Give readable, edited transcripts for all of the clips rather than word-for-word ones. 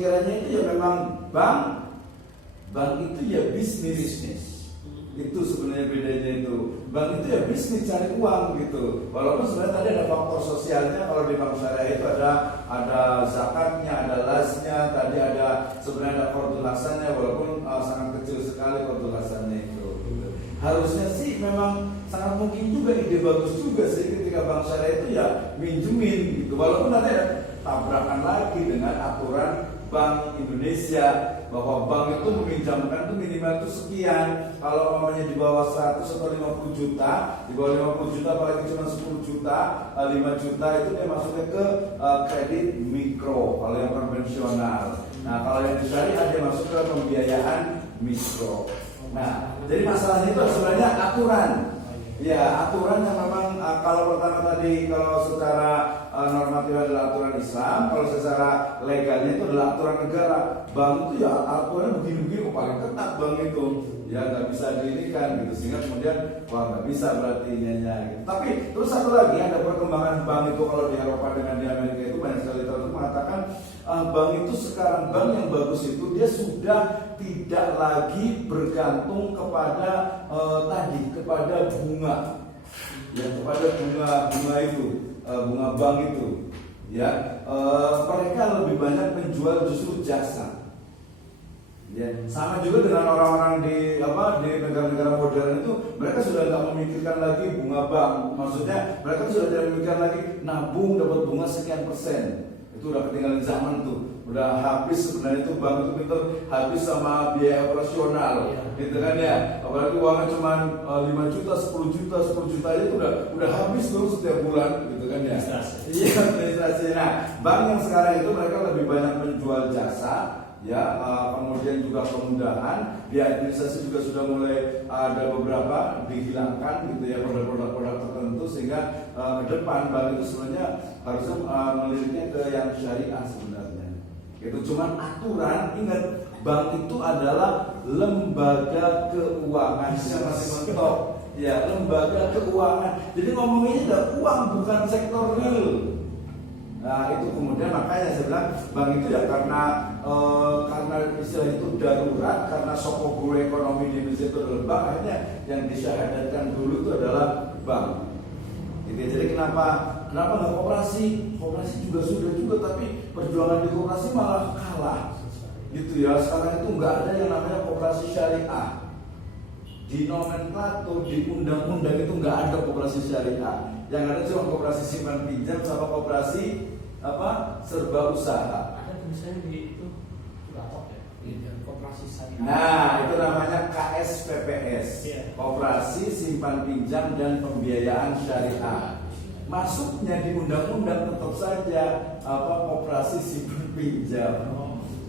pemikirannya itu ya memang bank itu ya bisnis. Itu sebenarnya bedanya itu. Bank itu ya bisnis, cari uang gitu. Walaupun sebenarnya tadi ada faktor sosialnya. Kalau di bank syariah itu ada zakatnya, ada lasnya, tadi ada sebenarnya ada kordulasannya, walaupun sangat kecil sekali kordulasannya itu. Harusnya sih memang sangat mungkin juga ide bagus juga sih ketika bank syariah itu ya minjemin gitu. Walaupun nanti ada tabrakan lagi dengan aturan Bank Indonesia bahwa bank itu meminjamkan itu minimal itu sekian. Kalau namanya di bawah 100 atau 50 juta, di bawah 50 juta apalagi cuma 10 juta, 5 juta itu dia masuknya ke kredit mikro kalau yang konvensional. Nah, kalau yang di syariah dia masuk ke pembiayaan mikro. Nah, jadi masalahnya itu sebenarnya aturan. Ya, aturan yang memang kalau pertama tadi kalau secara normatif adalah aturan Islam, kalau secara legalnya itu adalah aturan negara. Bank itu ya aturannya begini-begini paling ketat bank itu. Ya nggak bisa diinikan gitu, sehingga kemudian wah nggak bisa berarti ininya gitu. Tapi terus satu lagi ada perkembangan bank itu kalau di Eropa dengan di Amerika itu banyak sekali literatur mengatakan bank itu sekarang bank yang bagus itu dia sudah tidak lagi bergantung kepada kepada bunga, ya kepada bunga itu bunga bank itu, ya mereka lebih banyak menjual justru jasa. Ya, sama juga dengan orang-orang di negara-negara modern itu mereka sudah nggak memikirkan lagi bunga bank. Maksudnya mereka sudah tidak memikirkan lagi nabung dapat bunga sekian persen. Itu udah ketinggalan zaman tuh. Udah habis sebenarnya itu bank itu pintar habis sama biaya operasional, gitu kan ya. Apalagi uangnya cuma 5 juta, 10 juta, 10 juta aja itu udah habis tuh setiap bulan, gitu kan ya. Iya, administrasi. Nah, bank yang sekarang itu mereka lebih banyak menjual jasa. Ya, kemudian juga kemudahan di administrasi juga sudah mulai ada beberapa dihilangkan gitu ya produk-produk tertentu sehingga ke depan bank itu sebenarnya harusnya meliriknya ke yang syariah sebenarnya. Itu cuma aturan, ingat bank itu adalah lembaga keuangan yang masih mentok. Ya, lembaga keuangan. Jadi ngomongnya ada uang bukan sektor real. Nah itu kemudian makanya saya bilang bank itu ya karena istilah itu darurat, karena sokoguru ekonomi di Indonesia itu adalah bank, akhirnya yang disyahadatkan dulu itu adalah bank. Gitu. Jadi kenapa nggak koperasi? Koperasi juga sudah tapi perjuangan di koperasi malah kalah. Gitu ya. Sekarang itu nggak ada yang namanya koperasi syariah. Di nomenklatur, di undang-undang itu nggak ada koperasi syariah. Yang ada cuma koperasi simpan pinjam sama koperasi serba usaha. Ada misalnya di itu Latok ya, koperasi syariah. Nah itu namanya KSPPS, koperasi simpan pinjam dan pembiayaan syariah. Masuknya di undang-undang tetap saja koperasi simpan pinjam.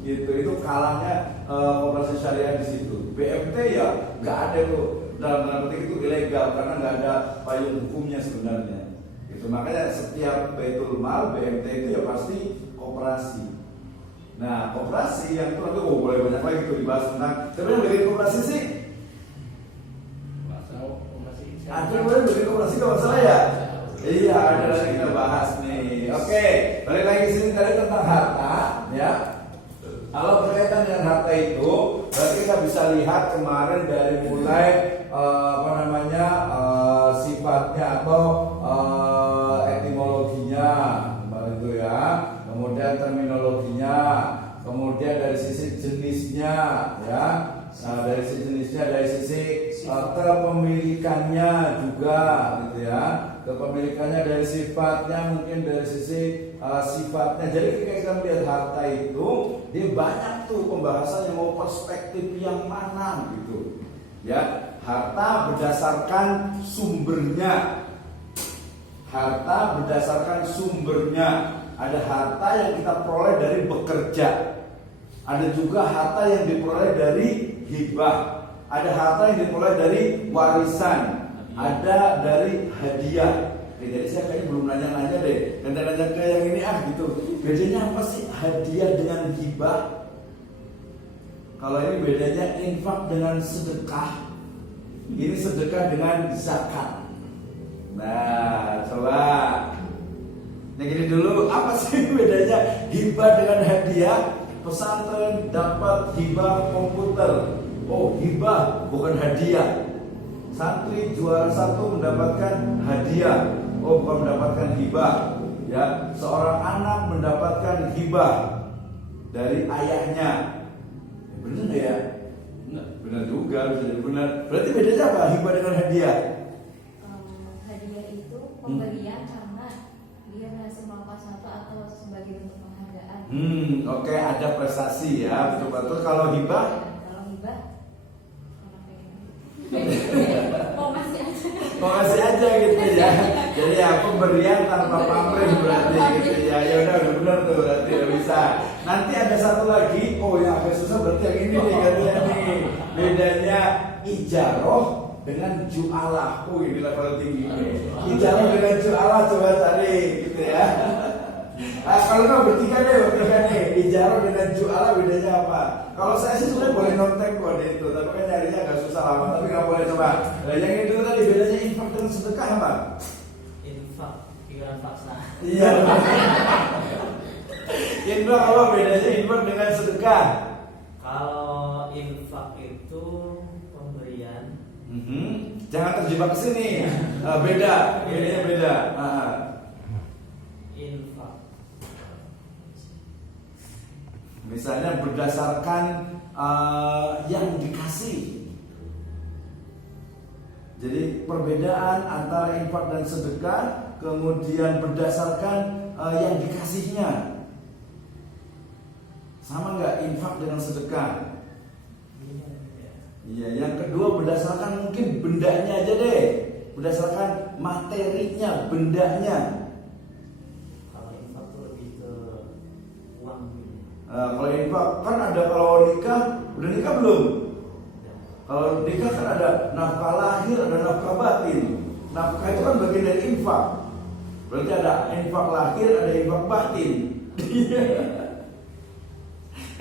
Gitu, itu kalahnya koperasi syariah di situ. BMT ya nggak ada tuh, dalam tanda petik itu ilegal karena nggak ada payung hukumnya sebenarnya. Itu makanya setiap Baitul Mal BMT itu ya pasti koperasi. Nah koperasi yang itu nanti boleh banyak lagi tuh dibahas tentang. Tapi yang bikin koperasi sih ada yang bikin koperasi kalau masalah ya. Iya ada lagi kita bahas nih. Oke, balik lagi sini tadi tentang harta ya. Kalau berkaitan dengan harta itu, berarti kita bisa lihat kemarin dari mulai sifatnya atau etimologinya, itu ya, kemudian terminologinya, kemudian dari sisi jenisnya, ya, dari sisi jenisnya, dari sisi kepemilikannya juga, gitu ya. Kepemilikannya dari sifatnya, mungkin dari sisi sifatnya. Jadi ketika kita melihat harta itu, dia banyak tuh pembahasan yang mau perspektif yang mana gitu. Ya, harta berdasarkan sumbernya. Harta berdasarkan sumbernya. Ada harta yang kita peroleh dari bekerja. Ada juga harta yang diperoleh dari hibah. Ada harta yang diperoleh dari warisan. Ada dari hadiah. Jadi saya kayaknya belum nanya-nanya deh. Dan nanya ke yang ini gitu. Bedanya apa sih hadiah dengan hibah? Kalau ini bedanya infak dengan sedekah. Ini sedekah dengan zakat. Nah, coba. Yang ini dulu apa sih bedanya hibah dengan hadiah? pesantren dapat hibah komputer. Oh, hibah bukan hadiah. Santri juara 1 mendapatkan hadiah. Oh, bukan mendapatkan hibah. Ya, seorang anak mendapatkan hibah dari ayahnya. Benar nggak ya? Benar juga, bisa jadi benar. Berarti bedanya apa hibah dengan hadiah? Hadiah itu pemberian karena dia berhasil melakukan sesuatu atau sebagai bentuk penghargaan. Oke, ada prestasi ya, betul-betul. Kalau hibah? Kalau hibah, mau masih aja gitu ya. Jadi ya pemberian tanpa pamrih berarti gitu ya. Ya udah benar tuh berarti udah bisa. Nanti ada satu lagi, oh yang agak susah berarti yang ini nih katanya nih. Bedanya ijaroh dengan ju'alah. Oh ini level tinggi nih. Ijaroh dengan ju'alah coba cari gitu ya. Nah, kalau nggak bertiga nih. Ijaroh dengan ju'alah bedanya apa? Kalau saya sih sebenarnya boleh nontek kode itu, tapi kan nyarinya agak susah lama. Tapi nggak boleh coba. Nah, yang itu tadi bedanya infak dengan sedekah apa? Infak, pikiran fakta. Iya. Infak apa bedanya infak dengan sedekah? Kalau infak itu pemberian. Jangan terjebak ke sini. Beda, bedanya beda. Infak. Misalnya berdasarkan yang dikasih. Jadi perbedaan antara infak dan sedekah, kemudian berdasarkan yang dikasihnya. Sama nggak infak dengan sedekah? Iya, yang kedua berdasarkan mungkin bendanya aja deh, berdasarkan materinya, bendanya. Kalau infak itu lebih ke uang. Kalau infak kan ada kalau nikah, udah nikah belum? Kalau nikah kan ada nafkah lahir, ada nafkah batin. Nafkah itu kan bagian dari infak. Berarti ada infak lahir, ada infak batin.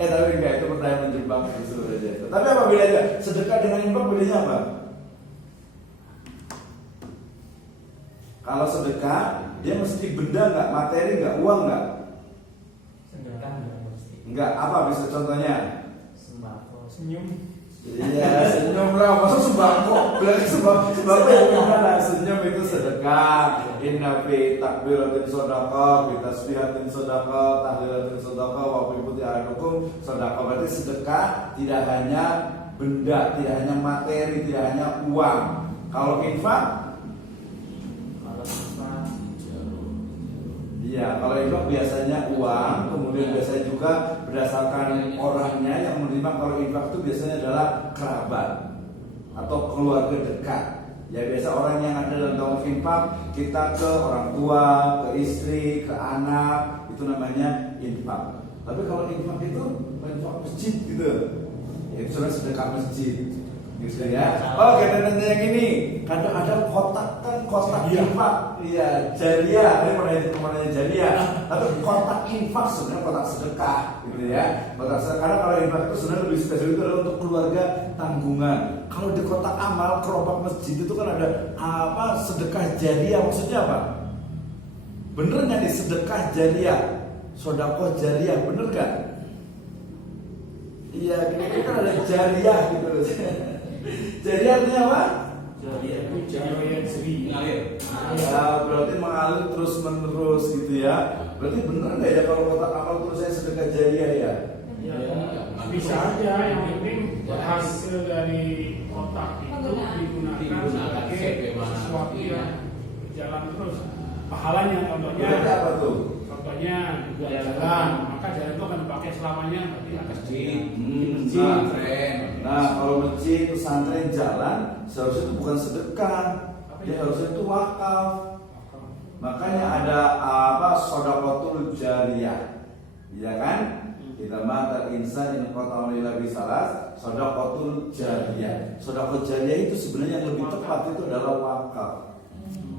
Tapi enggak, itu pertanyaan menjebak itu saja. Tapi apa bedanya? Sedekah dengan infak bedanya apa? Kalau sedekah dia mesti benda nggak, materi nggak, uang nggak? Sedekah nggak mesti. Enggak, apa bisa contohnya? Sembako, senyum. Iya, senyum lah, masa sembako? Berarti sembako yang gimana? Senyum itu sedekah. Inna fi takbiratin sodaqah, fi tasbihatin sodaqah, tahlilatin sodaqah, wa fi buti ahadukum sodaqah. Berarti sedekah tidak hanya benda, tidak hanya materi, tidak hanya uang. Kalau infak? Iya, kalau infak biasanya uang, kemudian biasanya juga berdasarkan orangnya yang menerima. Kalau infak itu biasanya adalah kerabat atau keluarga dekat. Ya biasa orang yang ada dalam tanggung infak, kita ke orang tua, ke istri, ke anak, itu namanya infak. Tapi kalau infak itu infak masjid gitu, ya itu sudah sedekah masjid. Gitu ya. Oh, dan yang ini kadang-kadang kotak kan kotak infak, iya jariah. Ini mana jariah? Atau kotak infak sebenarnya kotak sedekah, gitu ya. Kotak sedekah. Karena kalau infak itu sebenarnya lebih spesifik itu adalah untuk keluarga tanggungan. Kalau di kotak amal gerobak masjid itu kan ada apa sedekah jariah, maksudnya apa? Bener nggak nih sedekah jariah, sodako jariah, bener nggak? Iya, ini kan ada jariah gitu. Jadi artinya apa? Ya, berarti mengalir terus menerus gitu ya. Berarti benar nggak ya kalau kotak amal terus saya sedekah jariah ya? Ya, bisa aja. Yang penting hasil dari kotak itu digunakan sebagai sesuatu yang berjalan terus. Pahalanya contohnya. Berarti apa tuh? Contohnya juga jalan, maka jalan itu akan dipakai selamanya. Berarti akan Masjid. Nah, Kalau masjid, pesantren, jalan, seharusnya itu bukan sedekah, dia harusnya itu wakaf. Makanya ada apa sedekahul jariyah, ya kan? Kita mata insan yang kota lillah bisalas, sedekahul jariyah. Sedekah jariyah itu sebenarnya yang lebih tepat itu adalah wakaf.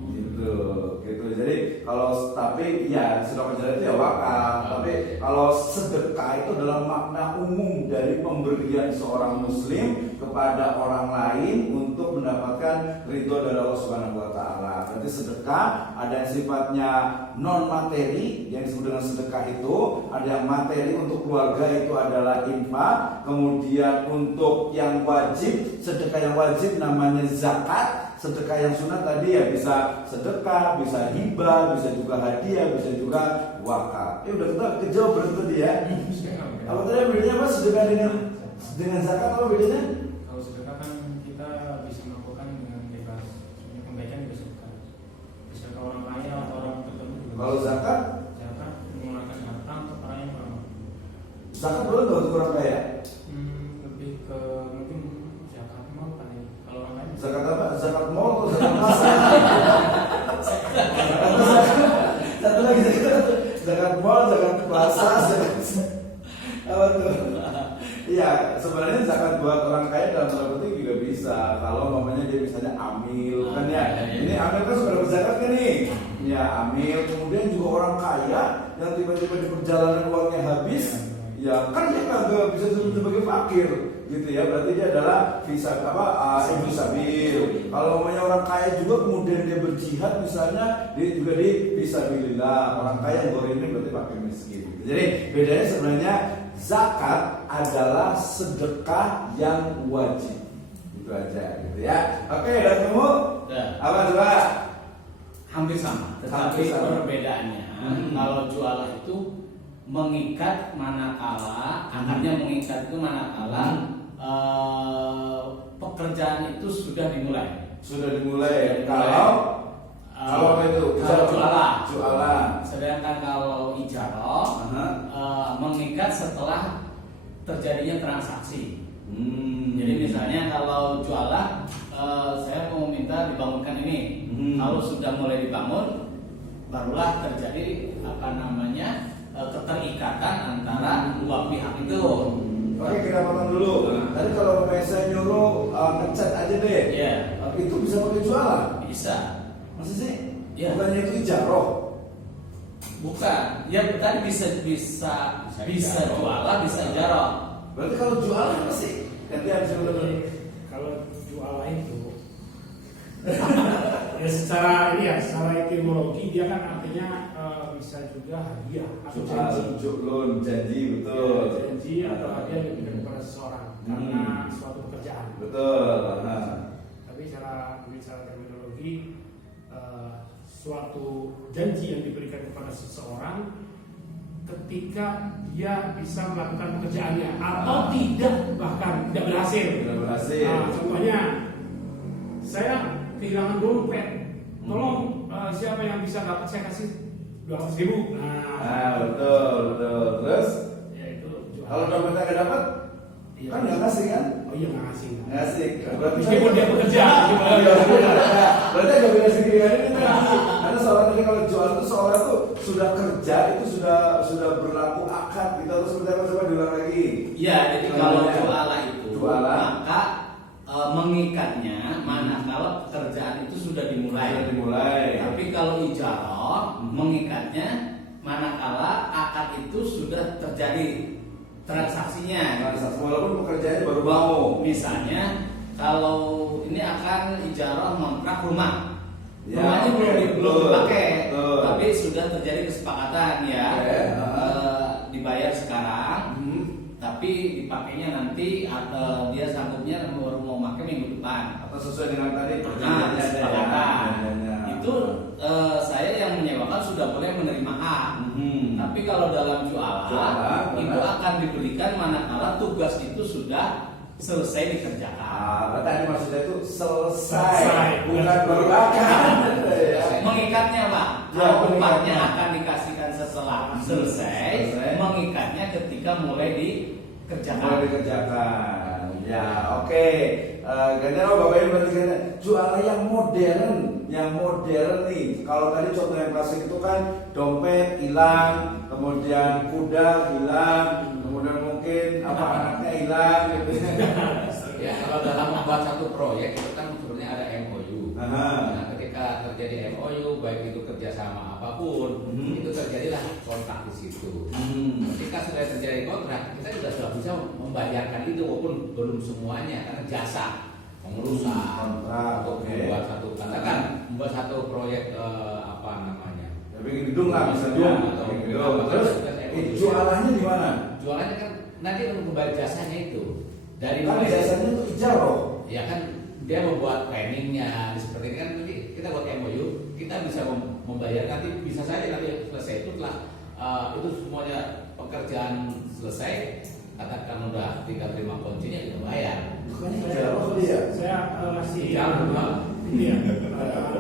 Gitu gitu. Jadi kalau tapi ya sedekah jariah itu ya wakaf. Tapi kalau sedekah itu dalam makna umum dari pemberian seorang muslim kepada orang lain untuk mendapatkan ridho dari Allah Subhanahu wa taala. Berarti sedekah ada yang sifatnya non materi yang disebut dengan sedekah itu, ada yang materi untuk keluarga itu adalah infak, kemudian untuk yang wajib, sedekah yang wajib namanya zakat, sedekah yang sunat tadi ya bisa sedekah, bisa hibah, bisa juga hadiah, bisa juga wakaf. Udah kita kejauh berarti ya. Apa tadi bedanya apa sedekah dengan zakat apa bedanya? Kalau sedekah kan kita bisa melakukan dengan bebas, sebenarnya kebaikan juga sedekah. Bisa ke orang kaya atau orang tertentu juga. Kalau zakat menggunakan harta untuk orang yang kurang. zakat boleh nggak untuk orang kaya? Lebih ke mungkin zakat mau kan ya. Kalau orang kaya Zakat apa? Zakat mall atau zakat pasar? Satu lagi zakat mall, zakat pasar, zakat apa tuh? Iya, sebenarnya zakat buat orang kaya dalam tanda petik juga bisa. Kalau mamanya dia misalnya amil, kan ya. Ini amil kan sudah berzakat kan nih? Ya amil. Kemudian juga orang kaya yang tiba-tiba di perjalanan uangnya habis, ya kan dia nggak bisa sebagai fakir, gitu ya. Berarti dia adalah ibu sabil. Kalau mamanya orang kaya juga kemudian dia berjihad misalnya, dia juga di fisabilillah. Orang kaya yang ini berarti fakir miskin. Jadi bedanya sebenarnya zakat adalah sedekah yang wajib. Itu aja gitu ya. Oke, udah ketemu? Apa coba? Hampir sama, Hampir tetapi sama. perbedaannya kalau jualah itu mengikat manakala, akarnya mengikat itu manakala pekerjaan itu sudah dimulai. Sudah dimulai. Kalau apa itu? Kalau jualah. Sedangkan kalau ijarah mengikat setelah terjadinya transaksi. Jadi misalnya kalau jualah, saya mau minta dibangunkan ini. Kalau sudah mulai dibangun, barulah terjadi keterikatan antara dua pihak itu. Oke, kita potong dulu. Tadi kalau saya nyuruh ngecat aja deh. Ya. Itu bisa pakai jualan? Bisa. Masa sih? Ya. Bukannya itu ijarah? Bukan. Ya tadi bisa jualan, bisa ijarah. Berarti kalau jualan apa sih? Gantian sebenarnya. Kalau jualan itu ya secara etimologi dia kan artinya bisa juga hadiah atau janji. Janji betul. Ya, janji atau hadiah yang diberikan kepada seseorang karena suatu pekerjaan. Betul. Tapi secara terminologi suatu janji yang diberikan kepada seseorang ketika dia bisa melakukan pekerjaannya atau bahkan tidak berhasil. Nah, contohnya saya kehilangan dompet, tolong siapa yang bisa dapat saya kasih 200.000. Betul. Terus Ya itu kalau dompetnya nggak dapat, kan nggak ngasih kan? Oh iya nggak ngasih. Ngasih. Berarti Meskipun dia bekerja. Berarti agak beda sendiri kan ini tadi. Karena soalnya tadi kalau jual itu soalnya tuh sudah kerja itu sudah berlaku akad gitu. Terus seperti apa coba diulang lagi? Ya, jadi kalau jualah itu maka mengikatnya manakala pekerjaan itu sudah dimulai. Tapi kalau ijarah mengikatnya manakala akad itu sudah terjadi transaksinya. Walaupun pekerjaannya baru mau. Misalnya kalau ini akan ijarah ngontrak rumah. Ya, Rumahnya belum dipakai, betul. tapi sudah terjadi kesepakatan ya. Dibayar sekarang. Tapi dipakainya nanti dia sanggupnya baru mau pakai minggu depan Atau sesuai dengan tadi perjanjiannya kesepakatan. itu saya yang menyewakan sudah boleh menerima hak. Tapi kalau dalam jualan itu akan diberikan manakala tugas itu sudah selesai dikerjakan. Berarti maksudnya itu selesai. Bukan baru akan. Mengikatnya Pak, upahnya akan dikasihkan setelah selesai. Mengikatnya ketika mulai dikerjakan. Ya, oke. Gantian Bapak Ibu berarti gantian. Jualan yang modern nih. Kalau tadi contoh yang klasik itu kan dompet hilang, kemudian kuda hilang, kemudian mungkin anaknya hilang gitu. Ya, kalau dalam membuat satu proyek itu kan sebenarnya ada MOU. Aha. Nah, ketika terjadi MOU apapun, itu terjadilah kontrak di situ. Ketika sudah terjadi kontrak, kita juga sudah bisa membayarkan itu walaupun belum semuanya karena jasa pengurusan kontrak, untuk membuat satu, katakan membuat satu proyek apa namanya, bikin gedung lah misalnya, atau bikin gedung. Terus jualannya di mana? Jualannya kan nanti untuk membayar jasanya itu dari Kan jasanya itu ijaroh. ya kan dia membuat planningnya seperti ini kan, nanti kita buat MOU, kita bisa membayar, nanti bisa saja nanti selesai itu telah itu semuanya pekerjaan selesai, katakan udah tinggal terima kuncinya kita bayar. Bukannya ijaroh kali ya? Saya masih Ijaroh, ini ya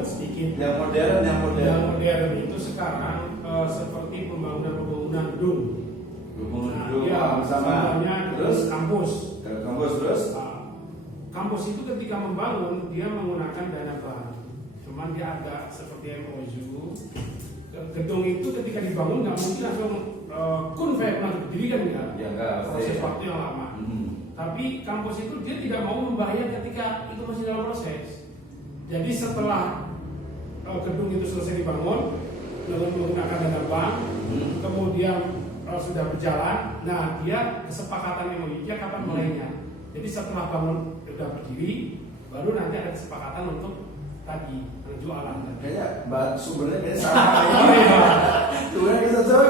sedikit. Yang modern Itu sekarang seperti pembangunan gedung. Sama terus kampus. Terus Kampus itu ketika membangun dia menggunakan dana bank. Cuman dia agak seperti MOU. Gedung itu ketika dibangun nggak mungkin langsung kun didirikan enggak. Proses waktu yang lama. Tapi kampus itu dia tidak mau membayar ketika itu masih dalam proses. Jadi setelah gedung itu selesai dibangun dengan menggunakan dana bank, kemudian sudah berjalan, nah dia kesepakatan MOU dia kapan mulainya. Jadi setelah bangun sudah berdiri, baru nanti ada kesepakatan untuk tadi jualan. Kayaknya sumbernya kayaknya sama. Sumbernya kita coba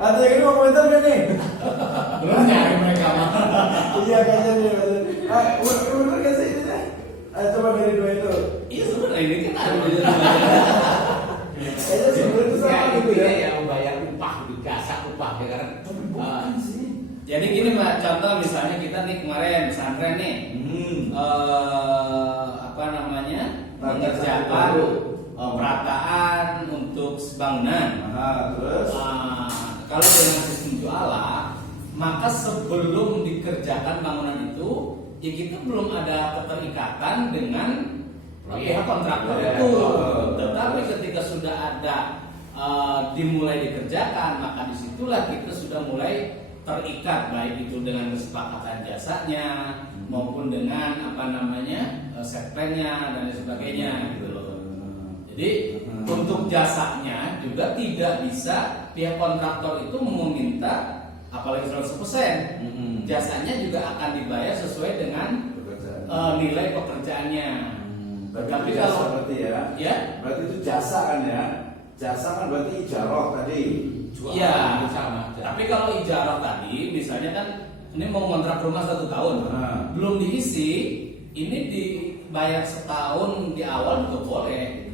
ada yang ini mau komentar gak nih? belum nyari mereka mah. Iya kayaknya nih. Bener gak sih ini? Coba dari dua itu. Iya sebenarnya ini kan ada di Kayaknya sumbernya itu sama gitu ya. Ya membayar upah, jasa upah ya karena Jadi gini Mbak, contoh misalnya kita nih kemarin pesantren nih, apa namanya, mengerjakan perataan untuk bangunan. Terus kalau dengan sistem jualah, maka sebelum dikerjakan bangunan itu, ya kita belum ada keterikatan dengan pihak kontraktor itu. Tetapi ketika sudah ada dimulai dikerjakan, maka disitulah kita sudah mulai terikat, baik itu dengan kesepakatan jasanya maupun dengan apa namanya set plan-nya dan sebagainya gitu loh. Jadi untuk jasanya juga tidak bisa pihak kontraktor itu meminta apalagi 100%. Jasanya juga akan dibayar sesuai dengan nilai pekerjaannya. Tapi kalau berarti ya berarti itu jasa kan ya? Jasa kan berarti ijaroh tadi. Iya, sama. Tapi kalau ijarah tadi, misalnya kan ini mau kontrak rumah 1 tahun, belum diisi, ini dibayar setahun di awal juga boleh.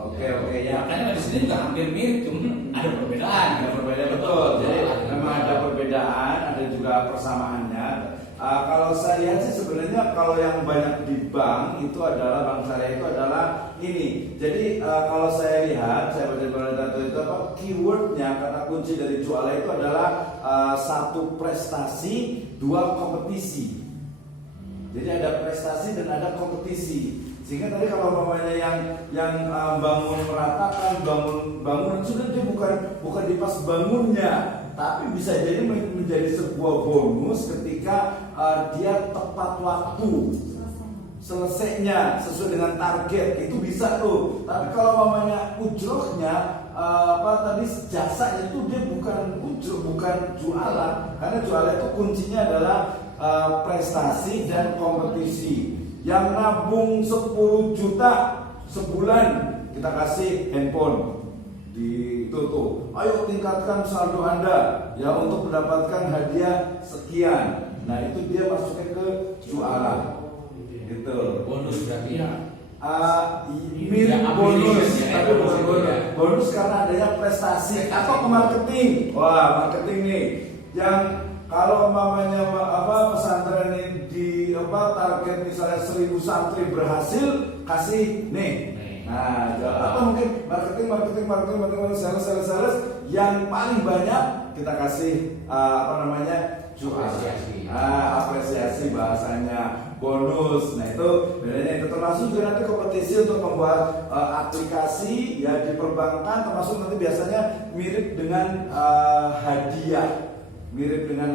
Oke ya. Makanya di sini juga hampir mirip, cuma ada perbedaan. Ada perbedaan betul. Jadi memang ada perbedaan, ada juga persamaannya. Kalau saya lihat sih sebenarnya kalau yang banyak di bank itu adalah bank syariah itu adalah ini. Jadi kalau saya lihat, saya baca di literatur itu apa keywordnya, kata kunci dari jualan itu adalah 1 prestasi, 2 kompetisi. Jadi ada prestasi dan ada kompetisi. Sehingga tadi kalau namanya yang bangun meratakan, bangunan sudah dia bukan di pas bangunnya, tapi bisa jadi menjadi sebuah bonus ketika dia tepat waktu selesainya sesuai dengan target, itu bisa tuh. Tapi kalau namanya ujrohnya jasanya itu dia bukan ujroh, bukan jualan, karena jualan itu kuncinya adalah prestasi dan kompetisi. Yang nabung 10 juta sebulan kita kasih handphone di itu tuh. Ayo tingkatkan saldo Anda ya untuk mendapatkan hadiah sekian. Nah itu dia masuknya ke jualan. Gitu. Bonus berarti ya. Mirip bonus, tapi bukan bonus. Bonus karena adanya prestasi atau ke marketing. Wah marketing nih yang kalau umpamanya pesantren ini di target misalnya 1000 santri berhasil kasih nih. Nah, atau mungkin marketing sales yang paling banyak kita kasih apresiasi bahasanya bonus. Nah itu bedanya itu termasuk juga nanti kompetisi untuk membuat aplikasi ya di perbankan, termasuk nanti biasanya mirip dengan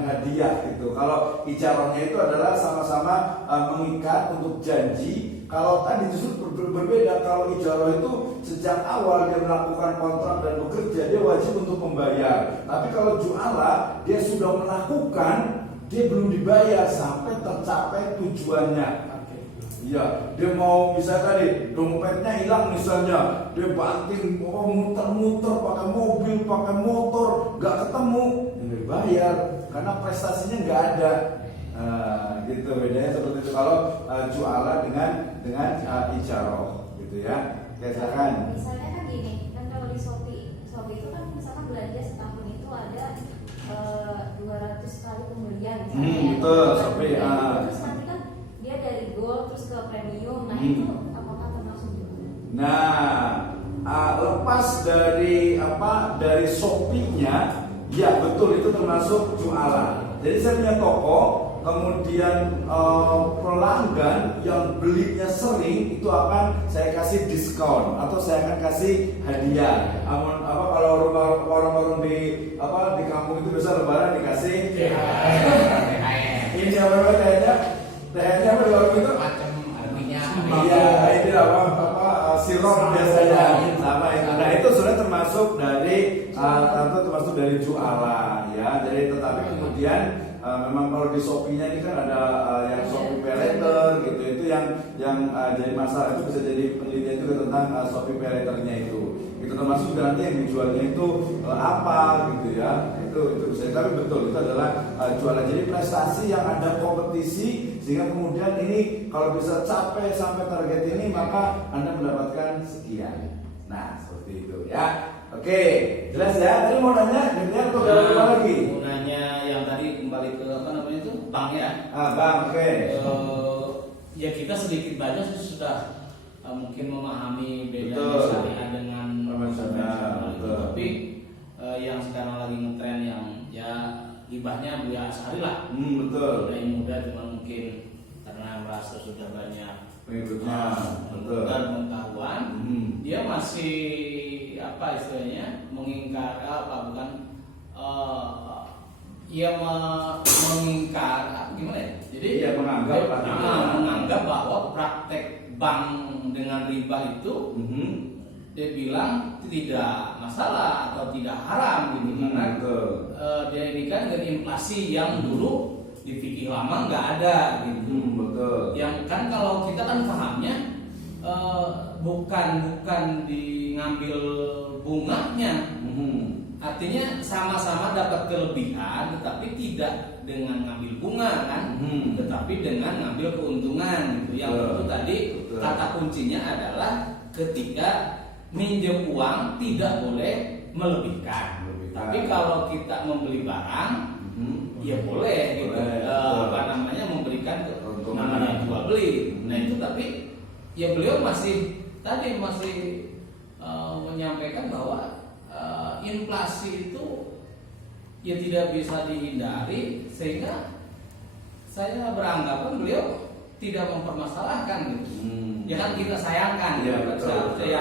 hadiah gitu. Kalau ijarahnya itu adalah sama-sama mengikat untuk janji Kalau tadi justru berbeda. Kalau ijarah itu sejak awal dia melakukan kontrak dan bekerja, dia wajib untuk membayar. Tapi kalau jualah, dia sudah melakukan, dia belum dibayar sampai tercapai tujuannya. Iya, dia mau misalnya tadi dompetnya hilang misalnya, dia banting, muter-muter pakai mobil, pakai motor, nggak ketemu, yang dibayar karena prestasinya nggak ada. Gitu bedanya seperti itu kalau jualan dengan ijarah, gitu ya. Katakan. Misalnya kan gini, kan kalau di Shopee itu kan misalkan belanja setahun itu ada 200 kali pembelian misalnya. Betul, Shopee. Terus nanti kan dia dari gold terus ke premium, nah itu apakah termasuk juga? Nah, lepas dari Shopee-nya, ya betul itu termasuk jualan. Jadi saya punya toko, kemudian pelanggan yang belinya sering itu akan saya kasih diskon atau saya akan kasih hadiah. Kalau warung-warung di kampung itu biasa lebaran dikasih ini apa tehnya? Tehnya apa di warung itu? Macam minyak. Iya, ini sirup biasanya sama itu. Nah itu sudah termasuk dari jualan ya. Jadi tetapi kemudian memang kalau di Shopee-nya ini kan ada yang Shopee Pay Later gitu. Itu yang jadi masalah, itu bisa jadi penelitian juga tentang Shopee Pay Later-nya itu. Itu termasuk juga nanti yang dijualnya itu apa gitu ya. Itu bisa. Tapi betul itu adalah jualan. Jadi prestasi yang ada kompetisi sehingga kemudian ini kalau bisa capai sampai target ini maka Anda mendapatkan sekian. Nah, seperti itu ya. Oke, jelas ya. Tadi mau nanya, atau ada apa lagi? Mau nanya yang tadi kembali ke apa namanya itu bank ya? Bank, oke. Ya kita sedikit banyak sudah mungkin memahami bedanya Betul. syariah dengan Konvensional, betul. Tapi yang sekarang lagi ngetren yang ya ibahnya Buya Asy'ari lah. Betul. Udah yang muda cuma mungkin karena merasa sudah banyak Pengikutnya, betul. dan pengetahuan, dia masih apa istilahnya mengingkar mengingkar gimana ya? Jadi Iya, menganggap bahwa praktek bank dengan riba itu dia bilang tidak masalah atau tidak haram gitu karena dia ini kan dengan inflasi yang dulu di fikih lama nggak ada gitu. Betul. Yang kan kalau kita kan pahamnya bukan di ngambil bunganya. Artinya sama-sama dapat kelebihan tetapi tidak dengan ngambil bunga kan, tetapi dengan ngambil keuntungan gitu. Yang itu tadi kata kuncinya adalah ketika minjem uang tidak boleh melebihkan. Tapi kalau kita membeli barang ya boleh gitu. Memberikan namanya jual beli. Nah itu tapi ya beliau masih menyampaikan bahwa inflasi itu ya tidak bisa dihindari sehingga saya beranggapan beliau tidak mempermasalahkan gitu. Ya kan kita sayangkan ya, seharusnya